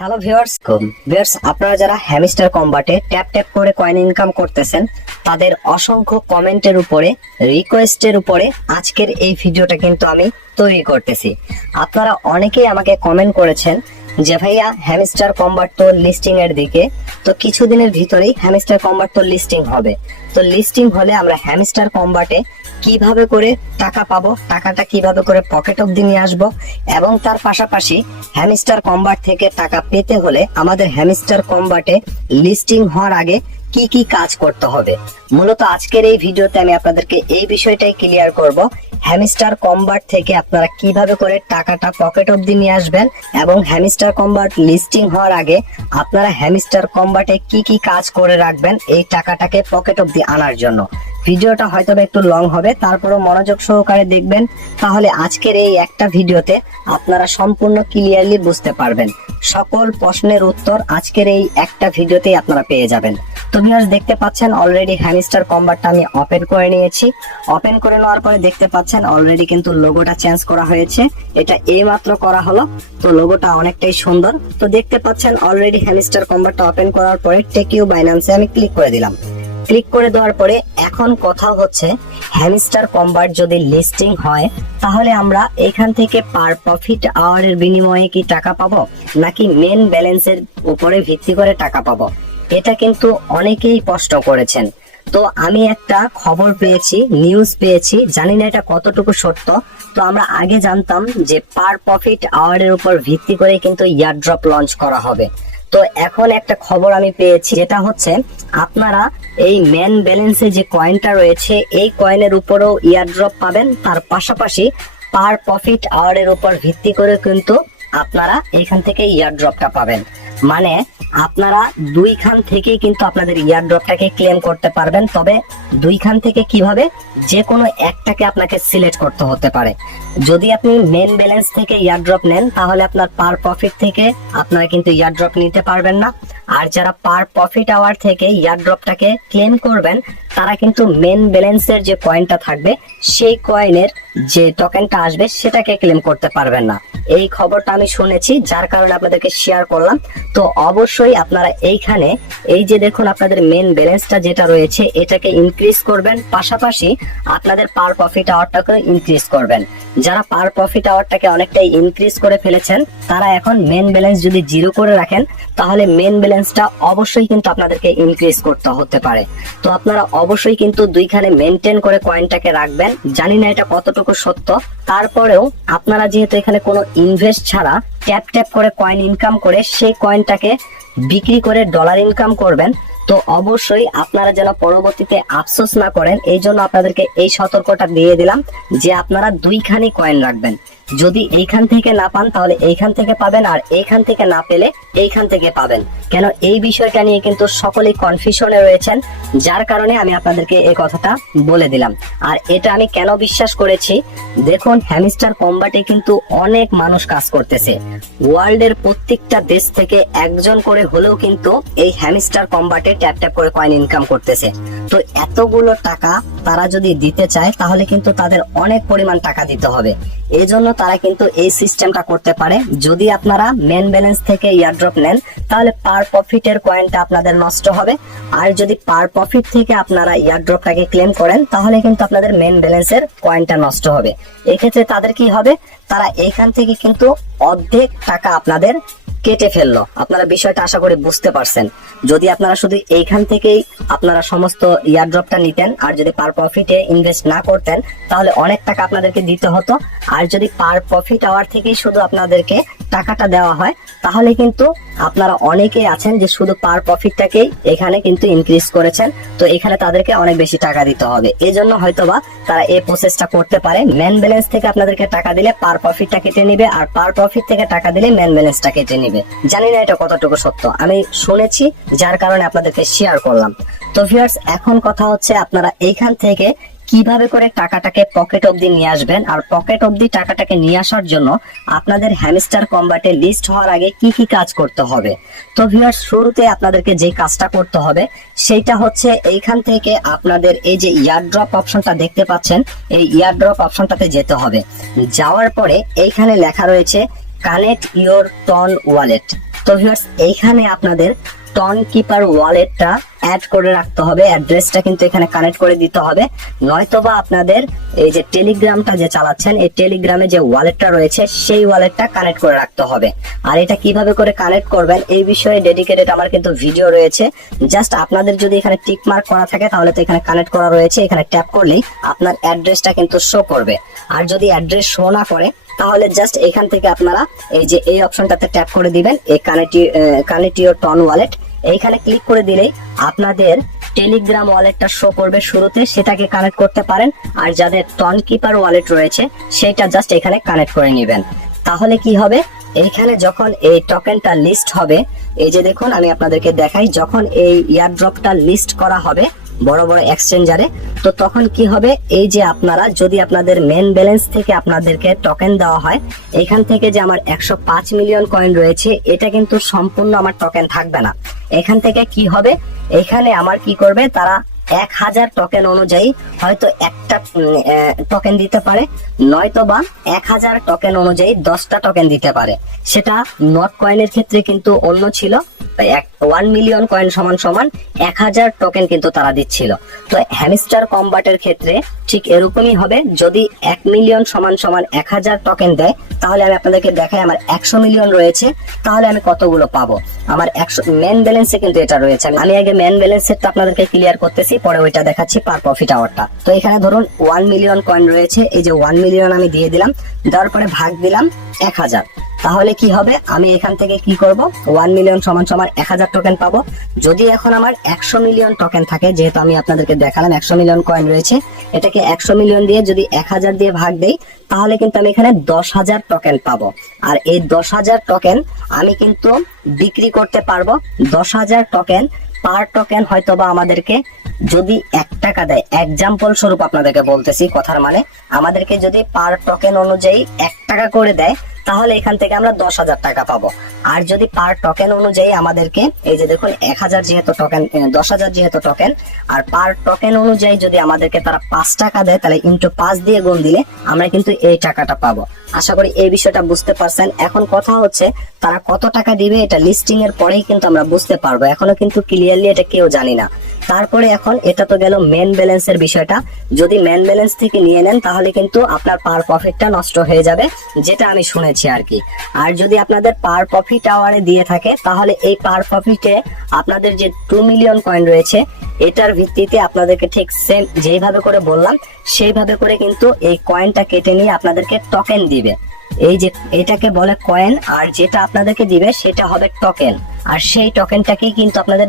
Hello viewers আপনারা যারা hamster কম্বাটে tap tap করে কয়েন ইনকাম করতেছেন তাদের অসংখ্য কমেন্টের উপরে রিকোয়েস্টের উপরে আজকের এই ভিডিওটা কিন্তু আমি তৈরি করতেছি। আপনারা অনেকেই আমাকে কমেন্ট করেছেন যে ভাইয়া হ্যামস্টার কম্বাট তো লিস্টিং এর দিকে, তো কিছুদিনের ভিতরেই হ্যামস্টার কম্বাট তো লিস্টিং হবে, তো লিস্টিং হলে আমরা হ্যামস্টার কম্বাটে কিভাবে করে টাকা পাবো, টাকাটা কিভাবে করে পকেট অবধি নিয়ে আসবো, এবং তার পাশাপাশি হ্যামস্টার কম্বাট থেকে টাকা পেতে হলে আমাদের হ্যামস্টার কম্বাটে লিস্টিং হওয়ার আগে কি কি কাজ করতে হবে। মূলত আজকের এই ভিডিওতে আমি আপনাদেরকে এই বিষয়টাই ক্লিয়ার করব, হ্যামস্টার কম্বাট থেকে আপনারা কিভাবে করে টাকাটা পকেট অবধি নিয়ে আসবেন এবং হ্যামস্টার কম্বাট লিস্টিং হওয়ার আগে আপনারা হ্যামস্টার কম্বাটে কি কি কাজ করে রাখবেন এই টাকাটাকে পকেট অবধি আনার জন্য। ভিডিওটা হয়তো একটু লং হবে, তারপরও মনোযোগ সহকারে দেখবেন, তাহলে আজকের এই একটা ভিডিওতে আপনারা সম্পূর্ণ ক্লিয়ারলি বুঝতে পারবেন। সকল প্রশ্নের উত্তর আজকের এই একটা ভিডিওতেই আপনারা পেয়ে যাবেন। তো ভিউয়ার্স দেখতে পাচ্ছেন অলরেডি হ্যামস্টার কম্বাটটা আমি ওপেন করে নিয়েছি। ওপেন করে নেওয়ার পরে দেখতে পাচ্ছেন অলরেডি কিন্তু লোগোটা চেঞ্জ করা হয়েছে, এটা এইমাত্র করা হলো, তো লোগোটা অনেকটাই সুন্দর। তো দেখতে পাচ্ছেন অলরেডি হ্যামস্টার কম্বাটটা ওপেন করার পরে টেক ইউ বাইন্যান্সে আমি ক্লিক করে দিলাম। ক্লিক করে দেওয়ার পরে এখন কথা হচ্ছে হ্যামস্টার কম্বাট যদি লিস্টিং হয় তাহলে আমরা এখান থেকে পার প্রফিট আওয়ারের বিনিময়ে কি টাকা পাবো নাকি মেন ব্যালেন্সের উপরে ভিত্তি করে টাকা পাবো, এটা কিন্তু অনেকেই প্রশ্ন করেছেন। তো আমি একটা খবর পেয়েছি, নিউজ পেয়েছি, জানি না এটা কতটুকু সত্য। তো আমরা আগে জানতাম যে পার প্রফিট আওয়ারের উপর ভিত্তি করে কিন্তু ইয়ারড্রপ লঞ্চ করা হবে। তো এখন একটা খবর আমি পেয়েছি, যেটা হচ্ছে আপনারা এই মেন ব্যালেন্সে যে কয়েনটা রয়েছে এই কয়েনের উপরেও ইয়ারড্রপ পাবেন, তার পাশাপাশি পার প্রফিট আওয়ারের উপর ভিত্তি করে কিন্তু আপনারা এখান থেকে ইয়ারড্রপটা পাবেন। মানে আপনারা দুইখান থেকে কিন্তু আপনাদের ইয়ারড্রপটাকে ক্লেম করতে পারবেন। তবে দুইখান থেকে কিভাবে, যে কোনো একটাকে আপনাকে সিলেক্ট করতে হতে পারে। যদি আপনি মেন ব্যালেন্স থেকে ইয়ারড্রপ নেন তাহলে আপনার পার প্রফিট থেকে আপনারা কিন্তু ইয়ারড্রপ নিতে পারবেন না। আর যারা পার প্রফিট আওয়ার থেকে ইয়ারড্রপটাকে ক্লেম করবেন তারা কিন্তু মেন ব্যালেন্সের যে কয়েনটা থাকবে সেই কয়েনের যে টোকেনটা আসবে সেটাকে ক্লেম করতে পারবেন না। এই খবরটা আমি শুনেছি, যার কারণে আপনাদেরকে শেয়ার করলাম। তো অবশ্যই আপনারা এইখানে এই যে দেখুন আপনাদের মেন ব্যালেন্সটা যেটা রয়েছে এটাকে ইনক্রিজ করবেন, পাশাপাশি আপনাদের পার প্রফিট আওয়ারটাকে ইনক্রিজ করবেন। যারা পার প্রফিট আওয়ারটাকে অনেকটাই ইনক্রিজ করে ফেলেছেন তারা এখন মেন ব্যালেন্স যদি জিরো করে রাখেন তাহলে মেন ব্যালেন্সটা অবশ্যই কিন্তু আপনাদেরকে ইনক্রিজ করতে হতে পারে। তো আপনারা অবশ্যই কিন্তু দুইখানে মেনটেন করে কয়েনটাকে রাখবেন। জানি না এটা কতটুকু সত্য, তারপরেও আপনারা যেহেতু এখানে কোনো ইনভেস্ট ছাড়া ট্যাপ ট্যাপ করে কয়েন ইনকাম করে সেই কয়েনটাকে বিক্রি করে ডলার ইনকাম করবেন, তো অবশ্যই আপনারা যেন পরবর্তীতে আফসোস না করেন এই জন্য আপনাদেরকে এই সতর্কটা দিয়ে দিলাম যে আপনারা দুইখানি কয়েন রাখবেন। যদি এইখান থেকে না পান তাহলে এইখান থেকে পাবেন, আর এইখান থেকে না পেলে এইখান থেকে পাবেন। কেন এই বিষয়টা নিয়ে কিন্তু সকলেই কনফিউশনে রয়েছেন, যার কারণে আমি আপনাদেরকে এই কথাটা বলে দিলাম। আর এটা আমি কেন বিশ্বাস করেছি, দেখুন হ্যামস্টার কম্বাটে কিন্তু অনেক মানুষ কাজ করতেছে, ওয়ার্ল্ডের প্রত্যেকটা দেশ থেকে একজন করে হলেও কিন্তু এই হ্যামস্টার কম্বাটে ট্যাপ ট্যাপ করে কয়েন ইনকাম করতেছে। তো এতগুলো টাকা তারা যদি দিতে চায় তাহলে কিন্তু তাদের অনেক পরিমাণ টাকা দিতে হবে, এই জন্য তারা কিন্তু এই সিস্টেমটা করতে পারে। যদি আপনারা মেন ব্যালেন্স থেকে ইয়ারড্রপ নেন তাহলে পার প্রফিটের কয়েনটা আপনাদের নষ্ট হবে, আর যদি পার প্রফিট থেকে আপনারা ইয়ারড্রপটাকে ক্লেম করেন তাহলে কিন্তু আপনাদের মেন ব্যালেন্সের কয়েনটা নষ্ট হবে। এক্ষেত্রে তাদের কি হবে, তারা এখান থেকে কিন্তু অর্ধেক টাকা আপনাদের কেটে ফেললো। আপনারা বিষয়টা আশা করি বুঝতে পারছেন। যদি আপনারা শুধু এইখান থেকেই আপনারা সমস্ত ইয়ারড্রপটা নিতেন আর যদি পার প্রফিটে ইনভেস্ট না করতেন তাহলে অনেক টাকা আপনাদেরকে দিতে হতো। আর যদি পার প্রফিট আওয়ার থেকেই শুধু আপনাদেরকে টাকাটা দেওয়া হয় তাহলে কিন্তু আপনারা অনেকেই আছেন যে শুধু পার প্রফিটটাকেই এখানে কিন্তু ইনক্রিজ করেছেন, তো এখানে তাদেরকে অনেক বেশি টাকা দিতে হবে। এই জন্য হয়তোবা তারা এই প্রসেসটা করতে পারে, মেন ব্যালেন্স থেকে আপনাদেরকে টাকা দিলে পার প্রফিটটা কেটে নিবে, আর পার প্রফিট থেকে টাকা দিলে মেন ব্যালেন্সটা কেটে নিবে। জানি না এটা কতটুকু সত্য, আমি শুনেছি যার কারণে আপনাদেরকে শেয়ার করলাম। তো ভিউয়ার্স এখন কথা হচ্ছে আপনারা এইখান থেকে কিভাবে করে টাকাটাকে পকেট অবধি নিয়ে আসবেন, আর পকেট অবধি টাকাটাকে নিয়ে আসার জন্য আপনাদের হ্যামস্টার কম্বাটে লিস্ট হওয়ার আগে কি কি কাজ করতে হবে। তো ভিউয়ার্স শুরুতে আপনাদেরকে যে কাজটা করতে হবে সেইটা হচ্ছে এইখান থেকে আপনাদের এই যে ইয়ারড্রপ অপশনটা দেখতে পাচ্ছেন এই ইয়ারড্রপ অপশনটাতে যেতে হবে। যাওয়ার পরে এইখানে লেখা রয়েছে কানেক্ট ইওর টন ওয়ালেট। তো ভিউয়ার্স এইখানে আপনাদের টন কিপার ওয়ালেটটা অ্যাড করে রাখতে হবে, অ্যাড্রেসটা কিন্তু এখানে কানেক্ট করে দিতে হবে, নয়তোবা আপনাদের এই যে টেলিগ্রামটা যে চালাচ্ছেন এই টেলিগ্রামে যে ওয়ালেটটা রয়েছে সেই ওয়ালেটটা কানেক্ট করে রাখতে হবে। আর এটা কিভাবে করে কানেক্ট করবেন এই বিষয়ে ডেডিকেটেড আমার কিন্তু ভিডিও রয়েছে, জাস্ট আপনাদের যদি এখানে টিক মার্ক করা থাকে তাহলে তো এখানে কানেক্ট করা রয়েছে, এখানে ট্যাপ করলেই আপনার অ্যাড্রেসটা কিন্তু শো করবে। আর যদি অ্যাড্রেস শো না করে তাহলে জাস্ট এখান থেকে আপনারা এই যে এই অপশনটাতে ট্যাপ করে দিবেন, এই কানেক্ট ইওর টন ওয়ালেট, এইখানে ক্লিক করে দিলেই আপনাদের টেলিগ্রাম ওয়ালেটটা শো করবে শুরুতে, সেটাকে কানেক্ট করতে পারেন। আর যাদের টন কিপার ওয়ালেট রয়েছে সেটা জাস্ট এখানে কানেক্ট করে নেবেন। তাহলে কি হবে, এইখানে যখন এই টোকেনটা লিস্ট হবে, এই যে দেখুন আমি আপনাদেরকে দেখাই, যখন এই এয়ারড্রপটা লিস্ট করা হবে বড় বড় এক্সচেঞ্জারে, তো তখন কি হবে, এই যে আপনারা যদি আপনাদের মেন ব্যালেন্স থেকে আপনাদেরকে টোকেন দেওয়া হয়, এখান থেকে যে আমার 105 মিলিয়ন কয়েন রয়েছে এটা কিন্তু সম্পূর্ণ আমার টোকেন থাকবে না। এখান থেকে কি হবে, এখানে আমার কি করবে তারা 1000 টোকেন অনুযায়ী হয়তো একটা টোকেন দিতে পারে, নয়তোবা 1000 টোকেন অনুযায়ী 10টা টোকেন দিতে পারে। সেটা নট কয়েনের ক্ষেত্রে কিন্তু অন্য ছিল, 1 মিলিয়ন কয়েন সমান সমান 1000 টোকেন কিন্তু তারা দিচ্ছিল। তো হ্যামস্টার কম্বাটের ক্ষেত্রে ঠিক এরকমই হবে, যদি 1 মিলিয়ন সমান সমান 1000 টোকেন দেয়, তাহলে আমি আপনাদেরকে দেখাই আমার 100 মিলিয়ন রয়েছে, তাহলে আমি কতগুলো পাবো। আমার 100 মেন ব্যালেন্সে কিন্তু এটা রয়েছে, আমি আগে মেন ব্যালেন্সেরটা আপনাদেরকে ক্লিয়ার করতেছি, পরে ওইটা দেখাচ্ছি পার প্রফিট আওয়ারটা। তো এখানে ধরুন 1 মিলিয়ন কয়েন রয়েছে, এই যে 1 মিলিয়ন আমি দিয়ে দিলাম, দেওয়ার পরে ভাগ দিলাম 1000, তাহলে কি হবে, আমি এখান থেকে কি করব 1 মিলিয়ন সমান সমান 1000 টোকেন পাবো। যদি এখন আমার 100 মিলিয়ন টোকেন থাকে, যেহেতু আমি আপনাদেরকে দেখালাম 100 মিলিয়ন কয়েন রয়েছে, এটাকে 100 মিলিয়ন দিয়ে যদি 1000 দিয়ে ভাগ দেই, তাহলে কিন্তু আমি এখানে 10,000 টোকেন পাবো। আর এই 10,000 টোকেন আমি কিন্তু বিক্রি করতে পারবো। 10,000 টোকেন পার টোকেন হয়তোবা আমাদেরকে যদি 1 টাকা দেয়, এক্সাম্পল স্বরূপ আপনাদেরকে বলতেছি কথার মানে, আমাদেরকে যদি পার টোকেন অনুযায়ী 1 টাকা করে দেয়, তাহলে এখান থেকে আমরা 10,000 টাকা পাবো। আর যদি পার টোকেন অনুযায়ী আমাদেরকে এই যে দেখুন 1000 যেহেতু টোকেন, 10,000 যেহেতু টোকেন, আর পার টোকেন অনুযায়ী যদি আমাদেরকে তারা 5 টাকা দেয়, তাহলে ইনটু 5 দিয়ে গুণ দিলে আমরা কিন্তু এই টাকাটা পাবো। আশা করি এই বিষয়টা বুঝতে পারছেন। এখন কথা হচ্ছে তারা কত টাকা দিবে এটা লিস্টিং এর পরেই কিন্তু আমরা বুঝতে পারবো, এখনো কিন্তু ক্লিয়ারলি এটা কেউ জানি না। তারপরে এখন এটা তো গেল মেন ব্যালেন্সের বিষয়টা, যদি মেন ব্যালেন্স থেকে নিয়ে নেন তাহলে কিন্তু আপনার পার প্রফিটটা নষ্ট হয়ে যাবে, যেটা আমি শুনেছি আর কি। আর যদি আপনাদের পার প্রফিট আওয়ারে দিয়ে থাকে, তাহলে এই পার প্রফিটে আপনাদের যে 2 মিলিয়ন কয়েন রয়েছে এটার ভিত্তিতে আপনাদেরকে ঠিক সেম যেইভাবে করে বললাম সেইভাবে করে কিন্তু এই কয়েনটা কেটে নিয়ে আপনাদেরকে টোকেন দিবে। এই যে এটাকে বলে কয়েন, আর যেটা আপনাদেরকে দিবে সেটা হবে টোকেন। আর সেই টোকেনটাকেই কিন্তু আপনাদের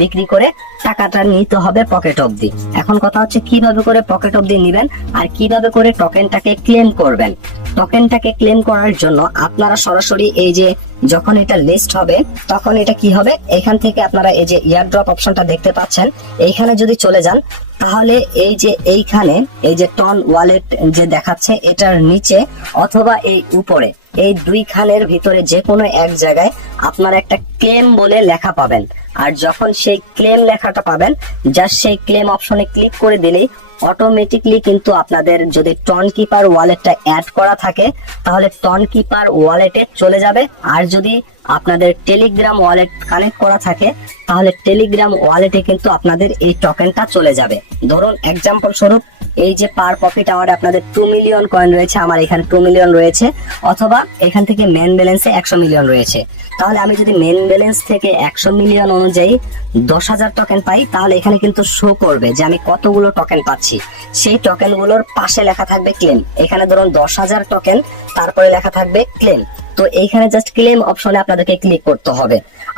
বিক্রি করে টাকাটা নিতে হবে পকেট অবধি। এখন কথা হচ্ছে কিভাবে করে পকেট অবধি নিবেন আর কিভাবে করে টোকেনটাকে ক্লেম করবেন। টোকেনটাকে ক্লেম করার জন্য আপনারা সরাসরি এই যে যখন এটা লিস্ট হবে তখন এটা কি হবে, এখান থেকে আপনারা এই যে এয়ারড্রপ অপশনটা দেখতে পাচ্ছেন, এইখানে যদি চলে যান তাহলে এই যে এইখানে এই যে টন ওয়ালেট যে দেখাচ্ছে এটার নিচে অথবা এই উপরে এই দুইখানের ভিতরে যে কোনো এক জায়গায় আপনারা একটা ক্লেম বলে লেখা পাবেন। আর যখন সেই ক্লেম লেখাটা পাবেন, জাস্ট সেই ক্লেম অপশনে ক্লিক করে দিলেই অটোমেটিকলি কিন্তু আপনাদের যদি টন কিপার ওয়ালেটটা অ্যাড করা থাকে তাহলে টন কিপার ওয়ালেটে চলে যাবে। আর যদি আপনাদের টেলিগ্রাম ওয়ালেট কানেক্ট করা থাকে তাহলে টেলিগ্রাম ওয়ালেটে কিন্তু আপনাদের এই টোকেনটা চলে যাবে। ধরুন এক্সাম্পল স্বরূপ এই যে পার প্রফিট আওয়ারে আপনাদের 2 মিলিয়ন কয়েন রয়েছে, আমার এখানে 2 মিলিয়ন রয়েছে, অথবা এখান থেকে মেন ব্যালেন্সে 100 মিলিয়ন রয়েছে, তাহলে আমি যদি মেন ব্যালেন্স থেকে 100 মিলিয়ন অনুযায়ী 10,000 টোকেন পাই, তাহলে এখানে কিন্তু শো করবে যে আমি কতগুলো টোকেন পাচ্ছি। সেই টোকেনগুলোর পাশে লেখা থাকবে ক্লেম। এখানে ধরুন 10,000 টোকেন, তারপরে লেখা থাকবে ক্লেম। তো এইখানে জাস্ট ক্লেম অপশনে আপনাদেরকে ক্লিক করতে হবে।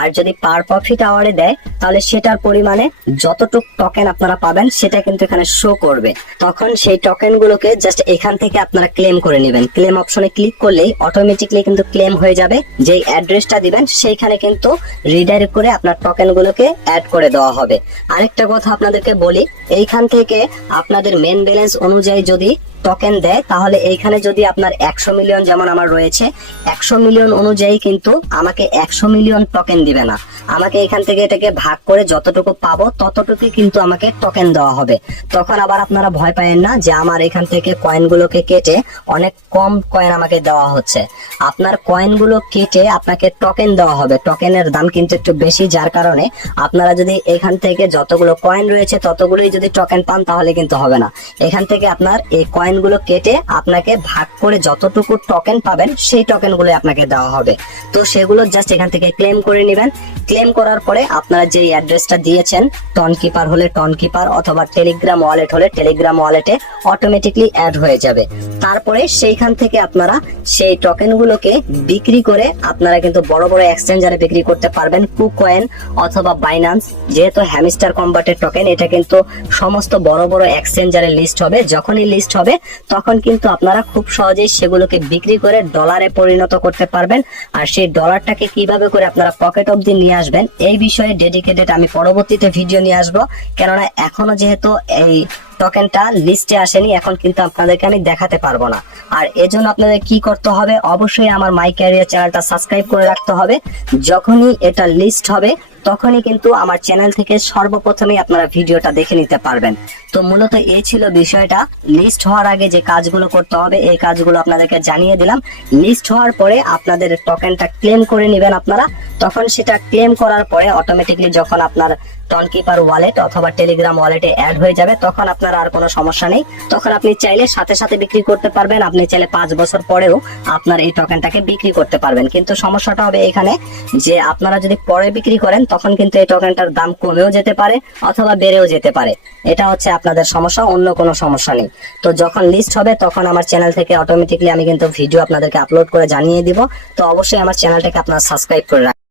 আর যদি পার প্রফিট আওয়ারে দেয় তাহলে সেটার পরিমাণে যতটুকু টোকেন আপনারা পাবেন সেটা কিন্তু এখানে শো করবে। তখন সেই টোকেন গুলোকে জাস্ট এখান থেকে আপনারা ক্লেম করে নেবেন। ক্লেম অপশনে ক্লিক করলেই অটোমেটিকলি কিন্তু ক্লেম হয়ে যাবে। যেই অ্যাড্রেসটা দিবেন সেইখানে কিন্তু রিডাইরেক্ট করে আপনার টোকেন গুলোকে অ্যাড করে দেওয়া হবে। আরেকটা কথা আপনাদেরকে বলি, এইখান থেকে আপনাদের মেন ব্যালেন্স অনুযায়ী যদি টোকেন দেয় তাহলে এইখানে যদি আপনার 100 মিলিয়ন যেমন আমার রয়েছে, 100 মিলিয়ন অনুযায়ী কিন্তু আমাকে 100 মিলিয়ন টোকেন দিবে না, আমাকে এখান থেকে এটাকে ভাগ করে যতটুকু পাবো ততটুকু কিন্তু আমাকে টোকেন দেওয়া হবে। তখন আবার আপনারা ভয় পাবেন না যে আমার এখান থেকে কয়েনগুলোকে কেটে অনেক কম কয়েন আমাকে দেওয়া হচ্ছে। আপনার কয়েনগুলো কেটে আপনাকে টোকেন দেওয়া হবে। টোকেনের দাম কিন্তু একটু বেশি, যার কারণে আপনারা যদি এখান থেকে যতগুলো কয়েন রয়েছে ততগুলোই যদি টোকেন পান তাহলে কিন্তু হবে না। এখান থেকে আপনার এই কয়েনগুলো কেটে আপনাকে ভাগ করে যতটুকু টোকেন পাবেন সেই টোকেনগুলো আপনাকে দেওয়া হবে। তো সেগুলো জাস্ট এখান থেকে ক্লেম করে নেবেন। ক্লেম করার পরে আপনারা যে অ্যাড্রেসটা দিয়েছেন, টনকিপার হলে টনকিপার অথবা টেলিগ্রাম ওয়ালেট হলে টেলিগ্রাম ওয়ালেটে অটোমেটিকলি অ্যাড হয়ে যাবে। তারপরে সেইখান থেকে আপনারা সেই টোকেনগুলোকে বিক্রি করে আপনারা কিন্তু বড় বড় এক্সচেঞ্জারে বিক্রি করতে পারবেন। কুকয়েন অথবা বাইন্যান্স, যেহেতু হ্যামস্টার কম্বাটের টোকেন, এটা কিন্তু সমস্ত বড় বড় এক্সচেঞ্জারে লিস্ট হবে। যখনই লিস্ট হবে তখন কিন্তু আপনারা খুব সহজেই সেগুলোকে বিক্রি করে ডলারে পরিণত করতে পারবেন। আর সেই ডলারটাকে কিভাবে করে আপনারা পকেট অবধি নিয়ে আসবেন এই বিষয়ে ডেডিকেটেড আমি পরবর্তীতে ভিডিও নিয়ে আসবো। কেননা এখনো যেহেতু এই টোকেনটা লিস্টে আসেনি, এখন কিন্তু আপনাদেরকে আমি দেখাতে পারবো না। আর এজন্য আপনাদের কি করতে হবে, অবশ্যই আমার মাই ক্যারিয়ার চ্যানেলটা সাবস্ক্রাইব করে রাখতে হবে। যখনই এটা লিস্ট হবে তখনই কিন্তু আমার চ্যানেল থেকে সর্বপ্রথমে আপনারা ভিডিওটা দেখে নিতে পারবেন। তো মূলত এই ছিল বিষয়টা। লিস্ট হওয়ার আগে যে কাজগুলো করতে হবে এই কাজগুলো আপনাদেরকে জানিয়ে দিলাম। লিস্ট হওয়ার পরে আপনাদের টোকেনটা ক্লেম করে নেবেন আপনারা। তখন সেটা ক্লেম করার পরে অটোমেটিকলি যখন আপনার টনকিপার ওয়ালেট অথবা টেলিগ্রাম ওয়ালেটে অ্যাড হয়ে যাবে তখন আপনার আর কোনো সমস্যা নেই। তখন আপনি চাইলে সাথে সাথে বিক্রি করতে পারবেন। আপনি চাইলে 5 বছর পরেও আপনার এই টোকেনটাকে বিক্রি করতে পারবেন। কিন্তু সমস্যাটা হবে এখানে যে আপনারা যদি পরে বিক্রি করেন তখন কিন্তু এই টোকেনটার দাম কমেও যেতে পারে অথবা বেড়েও যেতে পারে। এটা হচ্ছে আপনাদের সমস্যা, অন্য কোনো সমস্যা নেই। তো যখন লিস্ট হবে তখন আমার চ্যানেল থেকে অটোমেটিকলি আমি কিন্তু ভিডিও আপনাদেরকে আপলোড করে জানিয়ে দিব। তো অবশ্যই আমার চ্যানেলটাকে আপনারা সাবস্ক্রাইব করে রাখবেন।